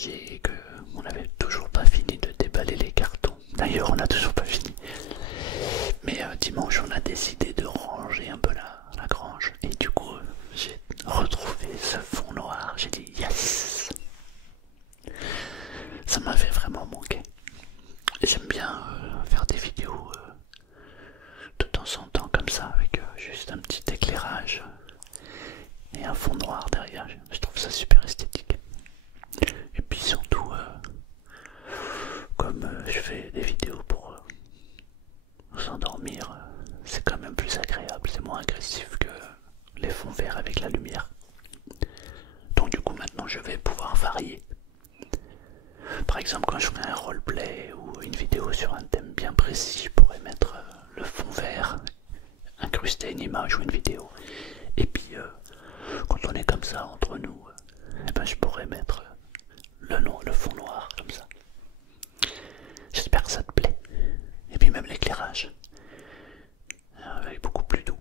rangé et que on n'avait toujours pas fini de déballer les cartons. D'ailleurs, on n'a toujours pas fini. Mais dimanche, on a décidé de ranger un peu la grange. Et du coup, j'ai retrouvé ce fond noir. J'ai dit yes. Ça m'avait vraiment manqué. J'aime bien faire des vidéos de temps en temps comme ça, avec juste un petit éclairage et un fond noir derrière. Je trouve ça super esthétique. Et puis surtout, comme je fais des vidéos pour s'endormir, c'est quand même plus agréable, c'est moins agressif que les fonds verts avec la lumière. Donc du coup maintenant je vais pouvoir varier. Par exemple quand je fais un roleplay ou une vidéo sur un thème bien précis, je pourrais mettre le fond vert, incruster une image ou une vidéo. Et puis quand on est comme ça entre nous, eh ben, je pourrais mettre le fond noir comme ça. J'espère que ça te plaît. Et puis même l'éclairage est beaucoup plus doux.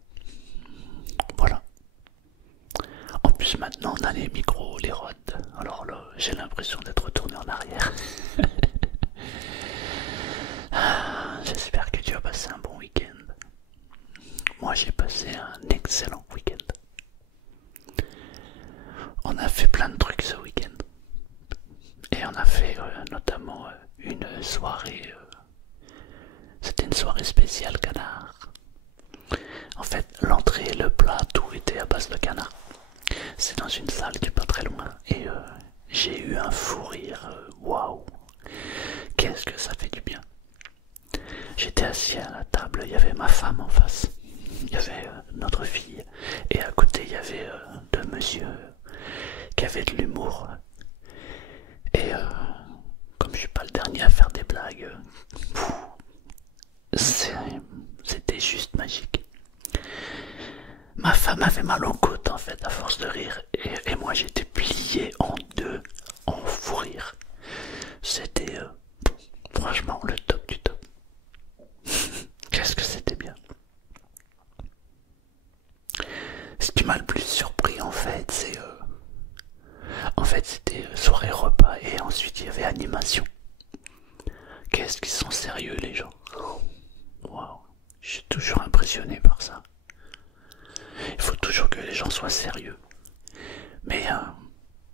Voilà. En plus maintenant on a les micros, les rods. Alors là j'ai l'impression d'être retourné en arrière. J'espère que tu as passé un bon week-end. Moi j'ai passé un excellent week-end. On a fait plein de trucs ce week-end. Et on a fait notamment une soirée. C'était une soirée spéciale canard. En fait, l'entrée, le plat, tout était à base de canard. C'est dans une salle qui est pas très loin. Et j'ai eu un fou rire. Waouh! Qu'est-ce que ça fait du bien! J'étais assis à la table, il y avait ma femme en face. Il y avait notre fille. Et à côté, il y avait deux messieurs qui avaient de l'humour. Et comme je suis pas le dernier à faire des blagues, c'était juste magique. Ma femme avait mal aux côtes en fait à force de rire et moi j'étais plié en deux en fou rire. C'était franchement le top du top. Qu'est-ce que c'était bien. Ce qui m'a le plus surpris en fait c'est c'était soirée repas et ensuite il y avait animation. Qu'est-ce qu'ils sont sérieux les gens. Waouh, je suis toujours impressionné par ça. Il faut toujours que les gens soient sérieux. Mais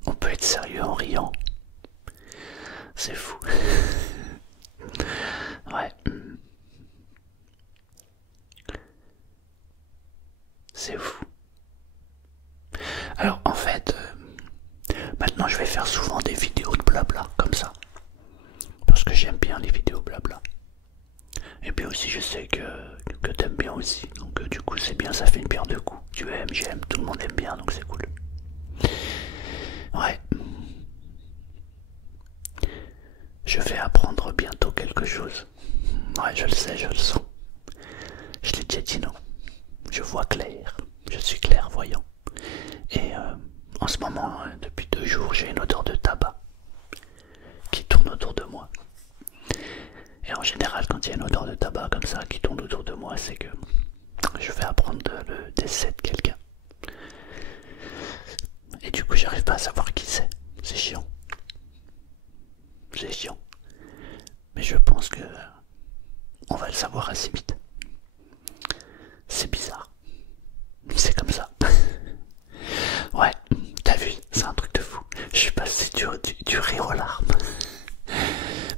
on peut être sérieux en riant. C'est fou. Ouais. C'est fou. Alors en fait, maintenant je vais faire souvent des vidéos de blabla comme ça. Parce que j'aime bien les vidéos blabla. Et puis aussi je sais que t'aimes bien aussi. Donc du coup c'est bien, ça fait une pierre deux coups. Tu aimes, j'aime, tout le monde aime bien, donc c'est cool. Ouais. Je vais apprendre bientôt quelque chose. Ouais, je le sais, je le sens. Je l'ai déjà dit non. Je vois clair. Je suis clairvoyant. Et en ce moment, depuis 2 jours, j'ai une odeur de tabac qui tourne autour de moi. Et en général, quand il y a une odeur de tabac comme ça qui tourne autour de moi, c'est que je vais apprendre le décès de quelqu'un. Et du coup, j'arrive pas à savoir qui c'est. C'est chiant. C'est chiant. Mais je pense que on va le savoir assez vite. C'est bizarre. C'est comme ça. Ouais, t'as vu, c'est un truc de fou. Je suis passé du rire aux larmes.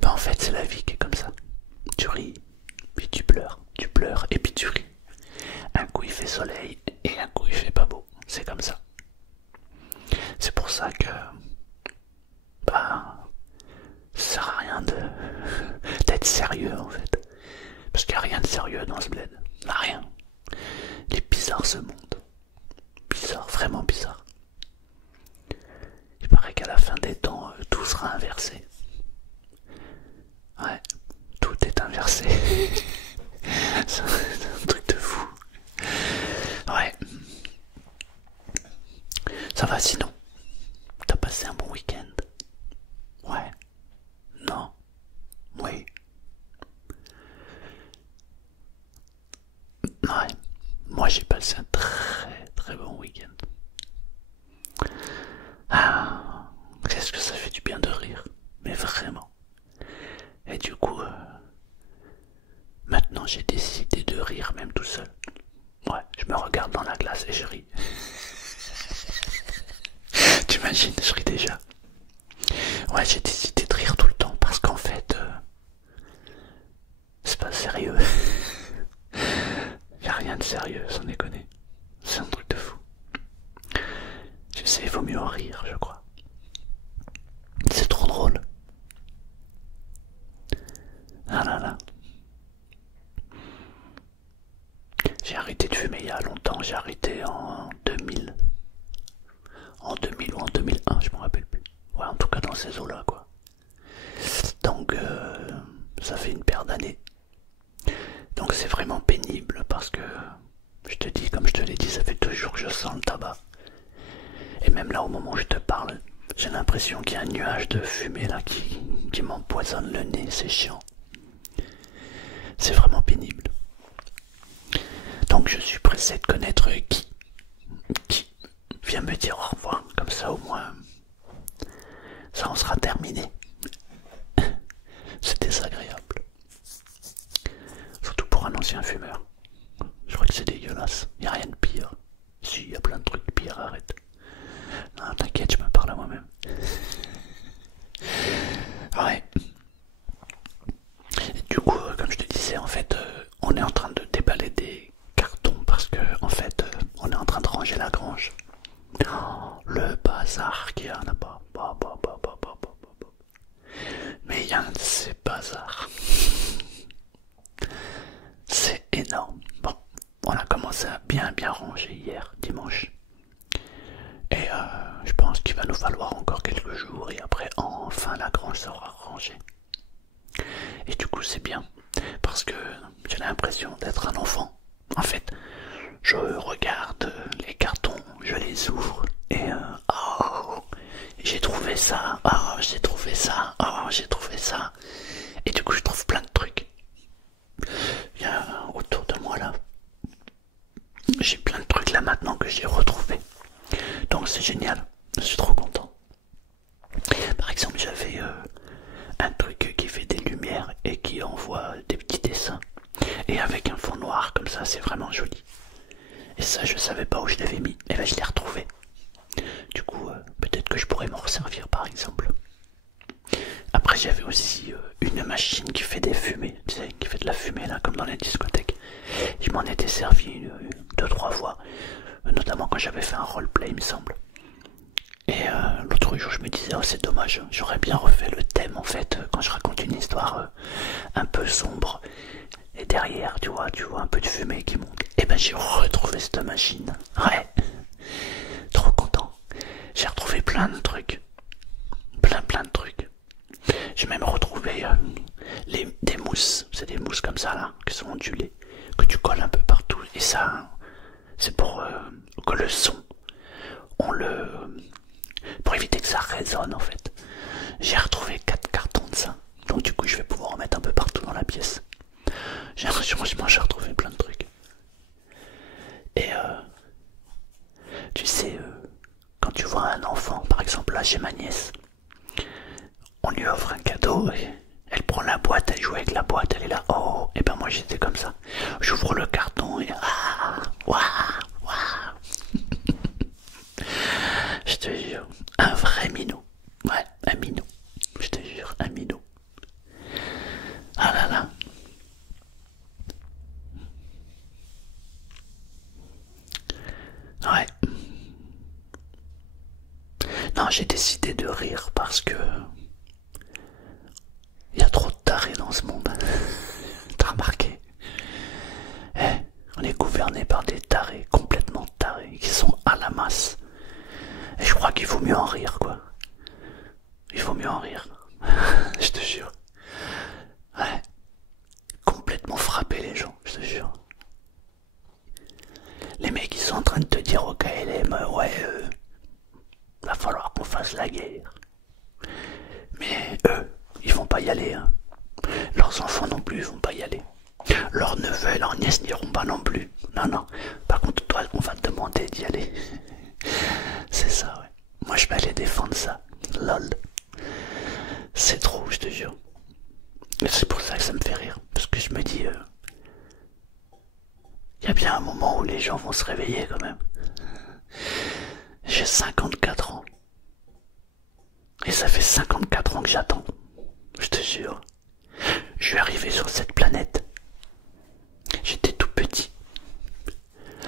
Bah en fait, c'est la vie qui est comme ça. Tu ris, puis tu pleures et puis tu ris. Un coup il fait soleil et un coup il fait pas beau. C'est comme ça. C'est pour ça que bah ça sert à rien d'être sérieux en fait. Parce qu'il n'y a rien de sérieux dans ce bled. Rien. Il est bizarre ce monde. Bizarre, vraiment bizarre. Il paraît qu'à la fin des temps, tout sera inversé. Ouais, tout est inversé. C'est un truc de fou. Ouais. Ça va sinon? T'as passé un bon week-end? Ouais. Non. Oui. Ouais. Moi j'ai passé un très très bon week-end. Ah, qu'est-ce que ça fait du bien de rire. T'imagines, je ris déjà. Ouais, j'ai décidé de rire tout le temps parce qu'en fait, c'est pas sérieux. Y a rien de sérieux, sans déconner. C'est un truc de fou. Je sais, il vaut mieux en rire, je crois. C'est trop drôle. Ah là là. J'ai arrêté de fumer il y a longtemps, j'ai arrêté en 2000. En 2000 ou en 2001, je me rappelle plus. Ouais, en tout cas dans ces eaux-là, quoi. Donc, ça fait une paire d'années. Donc c'est vraiment pénible parce que, je te dis, comme je te l'ai dit, ça fait 2 jours que je sens le tabac. Et même là, au moment où je te parle, j'ai l'impression qu'il y a un nuage de fumée là qui m'empoisonne le nez, c'est chiant. C'est vraiment pénible. Donc je suis pressé de connaître qui vient me dire au revoir, comme ça au moins, ça en sera terminé. C'est désagréable. Surtout pour un ancien fumeur. Je crois que c'est dégueulasse. Il n'y a rien de pire. Si, il y a plein de trucs pires, arrête. Non, t'inquiète, je me parle à moi-même. Ouais. Et du coup, comme je te disais, en fait, on est en train de déballer des cartons parce que, en fait, on est en train de ranger la grange. Oh, le bazar qu'il y a là-bas. Mais il y a un de ces bazars. C'est énorme. Bon, on a commencé à bien ranger hier, dimanche. Et je pense qu'il va nous falloir encore quelques jours et après enfin la grange sera rangée. Et du coup c'est bien parce que j'ai l'impression d'être un enfant. En fait, je regarde les cartons, je les ouvre et oh, j'ai trouvé ça, oh, j'ai trouvé ça, oh, j'ai trouvé ça. Et du coup je trouve plein de trucs. Il y a autour de moi là, j'ai plein de trucs là maintenant que j'ai retrouvés. Donc c'est génial, je suis trop content. Par exemple, j'avais un truc qui fait des lumières et qui envoie des petits dessins. Et avec un fond noir comme ça, c'est vraiment joli. Et ça, je savais pas où je l'avais mis. Et là, je l'ai retrouvé. Du coup, peut-être que je pourrais m'en resservir par exemple. Après, j'avais aussi une machine qui fait des fumées, tu sais, qui fait de la fumée là, comme dans les discothèques. Je m'en étais servi 2-3 fois, notamment quand j'avais fait un roleplay, il me semble. Et l'autre jour, je me disais, oh, c'est dommage, j'aurais bien refait le thème en fait, quand je raconte une histoire un peu sombre. Et derrière, tu vois un peu de fumée qui monte. Et ben, j'ai retrouvé cette machine. Ouais, trop content. J'ai retrouvé plein de trucs. Plein de trucs. J'ai même retrouvé des mousses. C'est des mousses comme ça là, qui sont ondulées, que tu colles un peu partout. Et ça, c'est pour que le son, pour éviter que ça résonne en fait. J'ai retrouvé 4 cartons de ça. Donc du coup je vais pouvoir en mettre un peu partout dans la pièce. J'ai l'impression que j'ai retrouvé plein de trucs. Et tu sais, quand tu vois un enfant, par exemple là chez ma nièce, on lui offre un cadeau et elle prend la boîte, elle joue avec la boîte, elle est là, oh, et ben moi j'étais comme ça. J'ouvre le carton et waouh. Je te jure, un vrai minot. Ouais, un minot. Je te jure, un minot. Ah là là. Ouais. Non, j'ai décidé de rire parce que il y a trop de tarés dans ce monde. T'as remarqué? On est gouverné par des tarés, complètement tarés, qui sont à la masse. Et je crois qu'il vaut mieux en rire, quoi. Il vaut mieux en rire. Je te jure. Ouais. Complètement frapper les gens, je te jure. Les mecs, ils sont en train de te dire au KLM, ouais, va falloir qu'on fasse la guerre. Mais eux, ils vont pas y aller, hein. Leurs enfants non plus, ils vont pas y aller. Leurs neveux et leurs nièces n'iront pas non plus. Non. Par contre, toi, on va te demander d'y aller. C'est ça, ouais. Moi, je vais aller défendre ça. Lol. C'est trop, je te jure. Et c'est pour ça que ça me fait rire. Parce que je me dis, y a bien un moment où les gens vont se réveiller quand même. J'ai 54 ans. Et ça fait 54 ans que j'attends. Je te jure. Je suis arrivé sur cette planète. J'étais tout petit.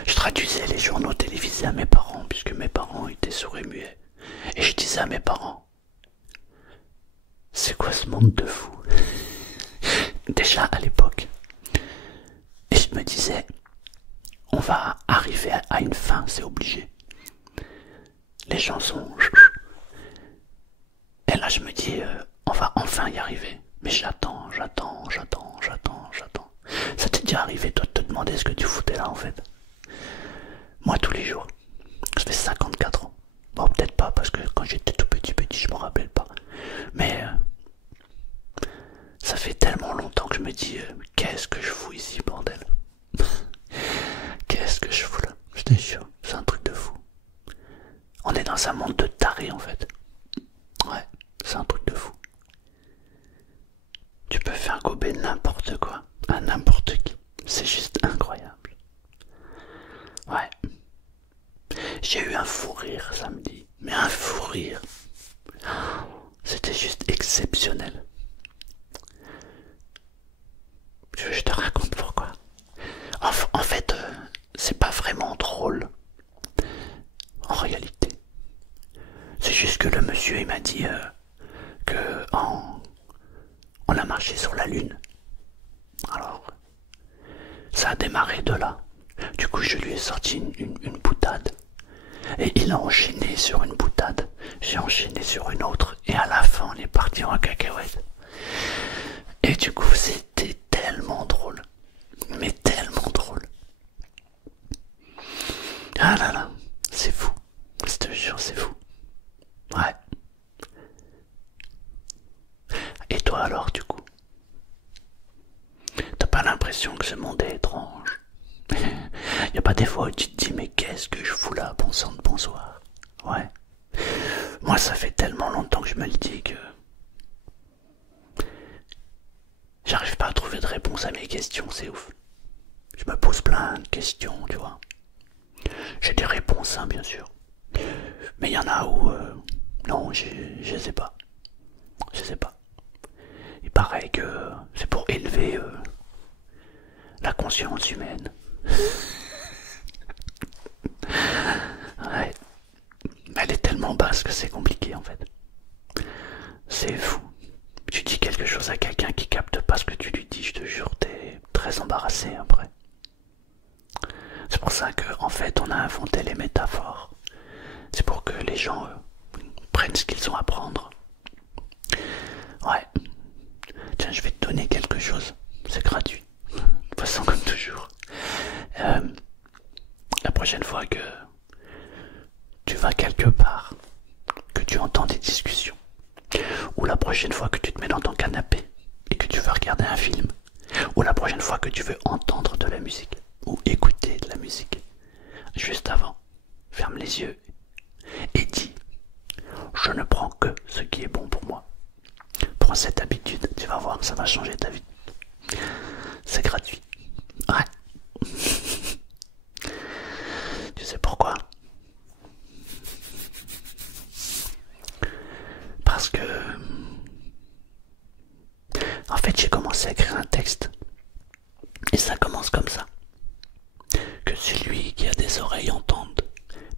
Je traduisais les journaux télévisés à mes parents, puisque mes parents étaient sourds et muets. Et je disais à mes parents, c'est quoi ce monde de fou? Déjà à l'époque. Et je me disais, on va arriver à une fin, c'est obligé. Les gens sont... Et là je me dis, on va enfin y arriver. Mais j'attends. Ça t'est déjà arrivé toi de te demander ce que tu foutais là en fait? Moi tous les jours. Ça fait 54 ans. Bon peut-être pas parce que quand j'étais tout petit je m'en rappelle pas. Mais ça fait tellement longtemps que je me dis qu'est-ce que je fous ici bordel. Qu'est-ce que je fous là? Je te jure, c'est un truc de fou. On est dans un monde de tarés en fait. Ouais, c'est un truc de fou. Tu peux faire gober n'importe quoi à n'importe qui. C'est juste incroyable. Ouais. J'ai eu un fou rire samedi. Mais un fou rire. C'était juste exceptionnel. Je te raconte pourquoi. En fait, c'est pas vraiment drôle. En réalité. C'est juste que le monsieur il m'a dit que on a marché sur la lune. Alors, ça a démarré de là. Du coup, je lui ai sorti une boutade. Et il a enchaîné sur une boutade. J'ai enchaîné sur une autre. Et à la fin, on est parti en cacahuète. Et du coup, c'était tellement drôle. Mais tellement drôle. Ah là là, c'est fou. Je te jure, c'est fou. Ouais. Et toi alors, du coup? T'as pas l'impression que ce monde est étrange? Y a pas des fois où tu te dis mais qu'est-ce que je fous là, bon sang de bonsoir? Ouais. Moi ça fait tellement longtemps que je me le dis que j'arrive pas à trouver de réponse à mes questions, c'est ouf. Je me pose plein de questions, tu vois. J'ai des réponses, hein, bien sûr. Mais il y en a où non, je sais pas. Je sais pas. Il paraît que c'est pour élever la conscience humaine. Ouais. Mais elle est tellement basse que c'est compliqué en fait. C'est fou. Tu dis quelque chose à quelqu'un qui capte pas ce que tu lui dis, je te jure, t'es très embarrassé après. C'est pour ça que en fait on a inventé les métaphores. C'est pour que les gens prennent ce qu'ils ont à prendre. Ouais. Tiens, je vais te donner quelque chose. C'est gratuit. De toute façon, comme toujours. La prochaine fois que tu vas quelque part, que tu entends des discussions, ou la prochaine fois que tu te mets dans ton canapé et que tu veux regarder un film, ou la prochaine fois que tu veux entendre de la musique, ou écouter de la musique, juste avant, ferme les yeux et dis: je ne prends que ce qui est bon pour moi. Prends cette habitude, tu vas voir, ça va changer ta vie. C'est gratuit. Ouais. Tu sais pourquoi? Parce que... En fait, j'ai commencé à écrire un texte. Et ça commence comme ça. Que celui qui a des oreilles entende,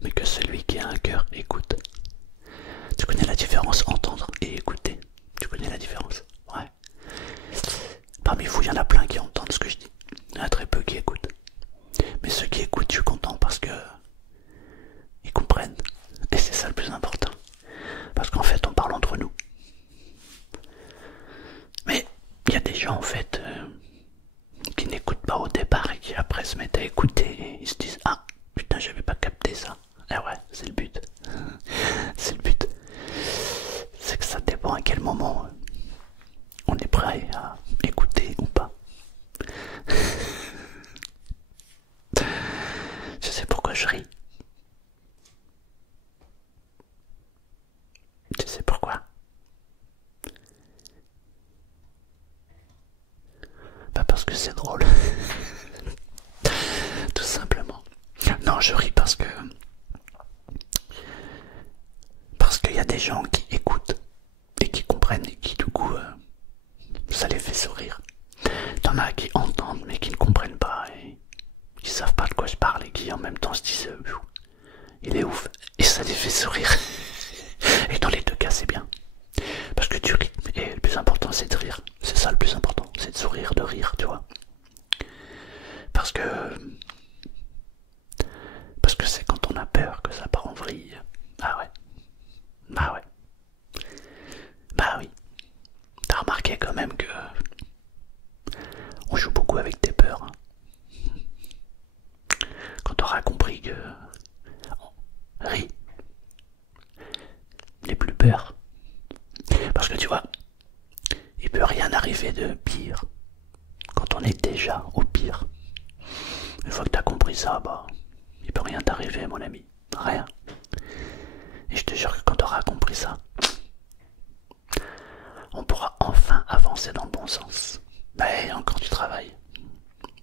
mais que celui qui a un cœur écoute. Tu connais la différence entendre et écouter? Tu connais la différence? Ouais. Parmi vous, il y en a plein qui entendent ce que je dis. Il y en a très peu qui écoutent. Mais ceux qui écoutent, je suis content parce que ils comprennent. Et c'est ça le plus important. Parce qu'en fait, on parle entre nous. Mais il y a des gens, en fait, qui n'écoutent pas au départ et qui après se mettent à écouter et ils se disent: ah, putain, j'avais pas capté ça. Et ouais, c'est le but. C'est le but. C'est que ça dépend à quel moment on est prêt à écouter ou pas. Je sais pourquoi je ris. Tu sais pourquoi? Pas parce que c'est drôle. Tout simplement. Non, je ris parce qu'il y a des gens qui écoutent sourire. Et dans les deux cas, c'est bien. Parce que tu ris. Et le plus important, c'est de rire. C'est ça le plus important. C'est de sourire, de rire, tu vois. Parce que... Parce que c'est quand on a peur que ça part en vrille. Ah ouais. Bah ouais. Bah oui. T'as remarqué quand même que... On joue beaucoup avec tes peurs. Hein. Quand t'auras compris que... Ris. Les plus peurs. Parce que tu vois, il peut rien arriver de pire quand on est déjà au pire. Une fois que t'as compris ça, bah, il peut rien t'arriver, mon ami. Rien. Et je te jure que quand t'auras compris ça, on pourra enfin avancer dans le bon sens. Mais il y a encore du travail.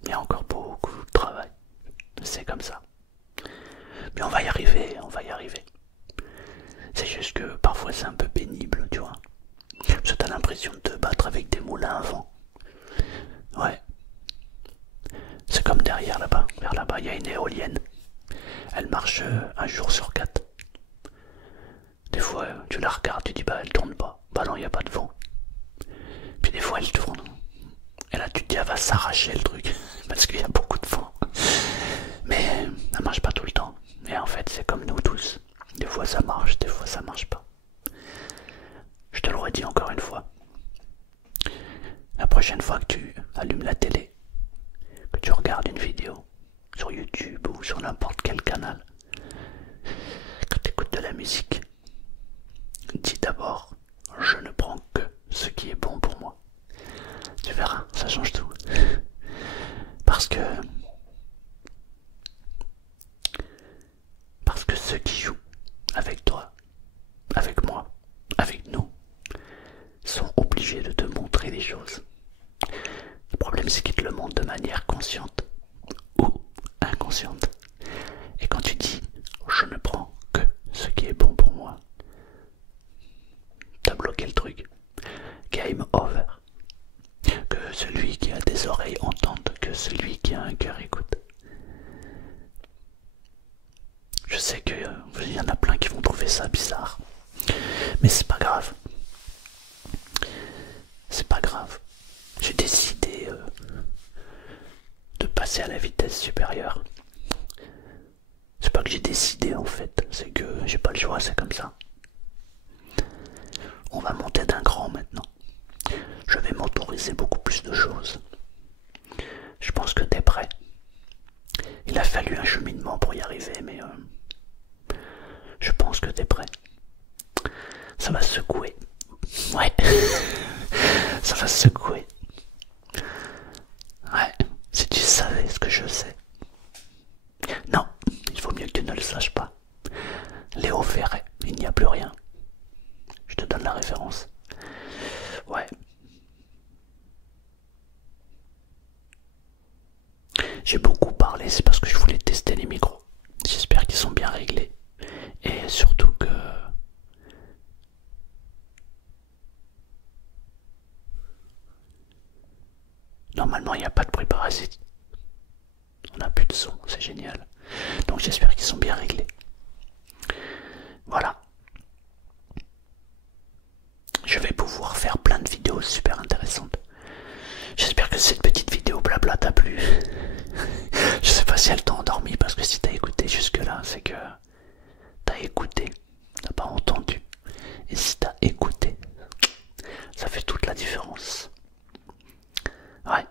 Il y a encore beaucoup de travail. C'est comme ça. Mais on va y arriver, on va y arriver. C'est juste que parfois c'est un peu pénible, tu vois. Parce que t'as l'impression de te battre avec des moulins à vent. Ouais. C'est comme derrière là-bas. Vers là-bas, il y a une éolienne. Elle marche un jour sur 4. Des fois, tu la regardes, tu dis bah elle tourne pas. Bah non, il n'y a pas de vent. Puis des fois, elle tourne. Et là, tu te dis elle va s'arracher le truc. Parce qu'il y a beaucoup de vent. Mais elle marche pas tout le temps. Et en fait, c'est comme nous tous. Des fois ça marche, des fois ça marche pas. Je te le redis encore une fois. La prochaine fois que tu allumes la télé, que tu regardes une vidéo sur YouTube ou sur n'importe quel canal, quand tu écoutes de la musique, dis d'abord, je ne prends que ce qui est bon pour moi. Tu verras, ça change tout. Parce que ceux qui jouent avec toi, avec moi, avec nous, sont obligés de te montrer des choses. Le problème, c'est qu'ils te le montrent de manière consciente ou inconsciente. Et quand tu dis je ne prends que ce qui est bon pour moi, t'as bloqué le truc. Game over. Que celui qui a des oreilles entende, que celui qui a un cœur écoute. Je sais qu'il y en a plein qui vont trouver ça bizarre. Mais c'est pas grave. C'est pas grave. J'ai décidé de passer à la vitesse supérieure. C'est pas que j'ai décidé en fait, c'est que j'ai pas le choix, c'est comme ça. On va monter d'un cran maintenant. Je vais m'autoriser beaucoup plus de choses. Je pense que t'es prêt. Il a fallu un cheminement pour y arriver, mais je pense que t'es prêt. Ça va secouer. Ouais. Ça va secouer. Ouais. Si tu savais ce que je sais. Non, il vaut mieux que tu ne le saches pas. Léo Ferré, il n'y a plus rien. Je te donne la référence. Ouais. J'ai beaucoup parlé, c'est parce que je voulais tester les micros. J'espère qu'ils sont bien réglés. Et surtout que... Normalement, il n'y a pas de bruit parasite. On n'a plus de son, c'est génial. Donc j'espère qu'ils sont bien réglés. Voilà. Je vais pouvoir faire plein de vidéos super intéressantes. J'espère que cette petite vidéo blabla t'a plu. Je sais pas si elle t'a endormi, parce que si t'as écouté jusque là, c'est que t'as écouté, t'as pas entendu. Et si t'as écouté, ça fait toute la différence. Ouais.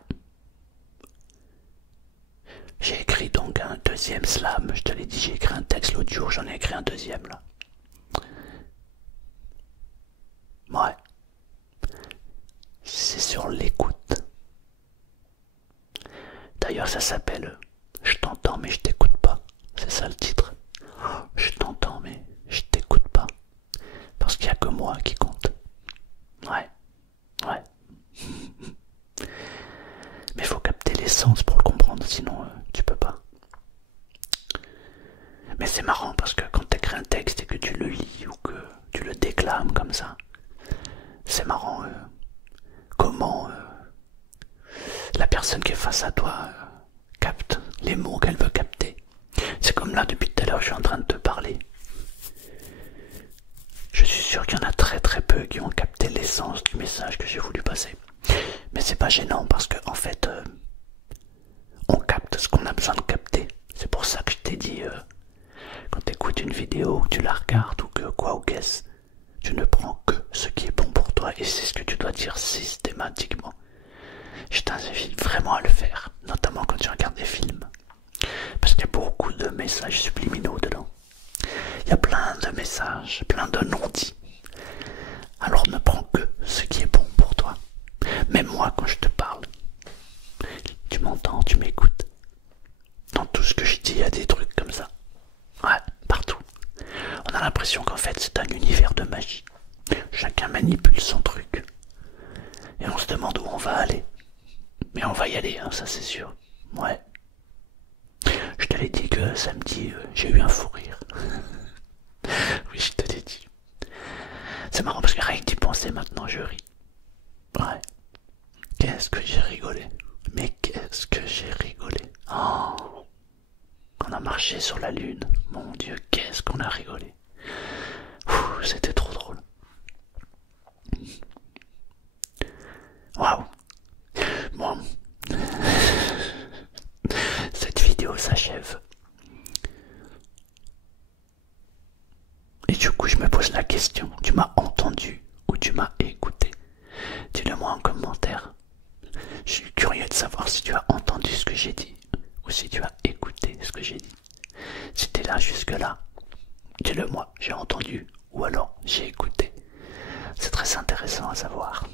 J'ai écrit donc un deuxième slam, je te l'ai dit, j'ai écrit un texte l'autre jour, j'en ai écrit un deuxième là. Ouais. C'est sur l'écoute. D'ailleurs ça s'appelle Je t'entends mais je t'écoute pas. C'est ça le titre. Je t'entends mais je t'écoute pas. Parce qu'il n'y a que moi qui compte. Ouais. Ouais. Mais faut capter l'essence pour le comprendre, sinon tu peux pas. Mais c'est marrant parce que quand t'écris un texte et que tu le lis ou que tu le déclames comme ça, c'est marrant comment la personne qui est face à toi capte les mots qu'elle veut capter. C'est comme là, depuis tout à l'heure, je suis en train de te parler. sûr qu'il y en a très très peu qui ont capté l'essence du message que j'ai voulu passer. Mais c'est pas gênant parce que en fait, on capte ce qu'on a besoin de capter. C'est pour ça que je t'ai dit, quand tu écoutes une vidéo, que tu la regardes ou que quoi ou qu'est-ce, tu ne prends que ce qui est bon pour toi et c'est ce que tu dois dire systématiquement. Je t'invite vraiment à le faire, notamment quand tu regardes des films. Parce qu'il y a beaucoup de messages subliminaux dedans. Il y a plein de messages, plein de non-dits. Alors ne prends que ce qui est bon pour toi. Même moi quand je te parle, tu m'entends, tu m'écoutes. Dans tout ce que je dis, il y a des trucs comme ça. Ouais, partout. On a l'impression qu'en fait c'est un univers de magie. Chacun manipule son truc. Et on se demande où on va aller. Mais on va y aller, hein, ça c'est sûr. Ouais. Je te l'ai dit que samedi, j'ai eu un fou rire. Oui, je te l'ai dit. C'est marrant parce que rien que d'y penser maintenant, je ris. Ouais. Qu'est-ce que j'ai rigolé. Mais qu'est-ce que j'ai rigolé. Oh. On a marché sur la lune. Mon Dieu, qu'est-ce qu'on a rigolé. C'était trop drôle. Waouh. Bon. Cette vidéo s'achève. Et du coup, je me pose la question, tu m'as entendu ou tu m'as écouté? Dis-le-moi en commentaire. Je suis curieux de savoir si tu as entendu ce que j'ai dit ou si tu as écouté ce que j'ai dit. Si tu es là jusque-là, dis-le-moi, j'ai entendu ou alors j'ai écouté. C'est très intéressant à savoir.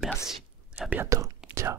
Merci, à bientôt, ciao.